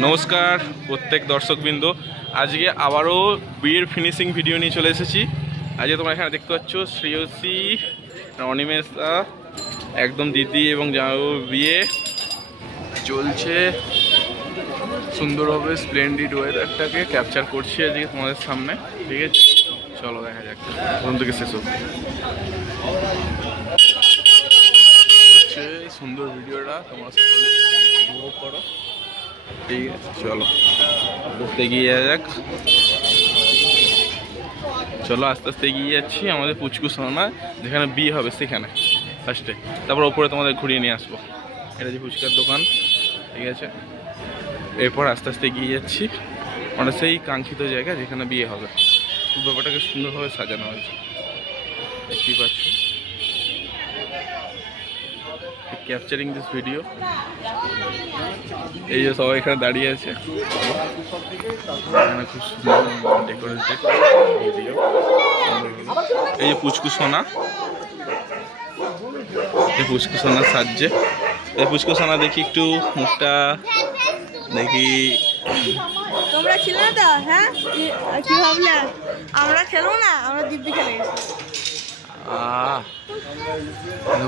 নমস্কার প্রত্যেক দর্শকবৃন্দ, আজকে আবারও বিয়ের ফিনিশিং ভিডিও নিয়ে চলে এসেছি। আজকে তোমরা এখানে দেখতে পাচ্ছ শ্রেয়সী, অনিমেষা, একদম দিদি এবং জামাইবাবুর বিয়ে চলছে। সুন্দরভাবে স্প্লেন্ডিড ওয়েদারটাকে ক্যাপচার করছি আজকে তোমাদের সামনে, ঠিক আছে? চলো দেখা যাক প্রথম থেকে শেষ অবধি হচ্ছে সুন্দর ভিডিওটা, তোমরা সকলে উপভোগ করো, ঠিক আছে? চলো আস্তে এগিয়ে যাওয়া যাক। চলো আস্তে আস্তে এগিয়ে যাচ্ছি আমাদের পুচকু সোনা যেখানে বিয়ে হবে সেখানে ফার্স্টে, তারপর ওপরে তোমাদের ঘুরিয়ে নিয়ে আসবো। এটা যে ফুচকার দোকান, ঠিক আছে? এরপর আস্তে আস্তে এগিয়ে যাচ্ছি আমরা সেই কাঙ্ক্ষিত জায়গা যেখানে বিয়ে হবে। ব্যাপারটাকে সুন্দরভাবে সাজানো হয়েছে, দেখতেই পাচ্ছ। Capturing this video. এই যে সবাই এখানে দাঁড়িয়ে আছে, এখানে খুব সুন্দর ডেকোরেটেড ভিডিও। এই যে পুচকু সোনা, এই পুচকু সোনা সাজছে। এই পুচকু সোনা দেখি একটু মুখটা দেখি। তোমরা ছিল না তো? হ্যাঁ, কি ভাবলে আমরা খেলবো না? আমরা দিব্যি খেলে গেছি।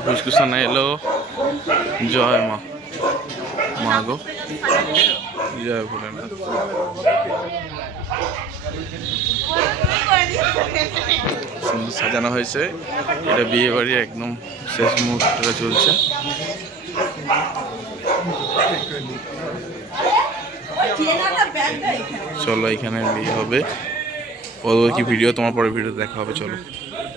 পুচকু সোনা এলো। জয় মা, মা গো জয় ভোলেনাথ। সুন্দর সাজানো হয়েছে, এটা বিয়ে বাড়ির একদম শেষ মুহূর্তটা চলছে। চলো এখানে বিয়ে হবে, পরবর্তী ভিডিও তোমার পরে ভিডিও দেখা হবে। চলো।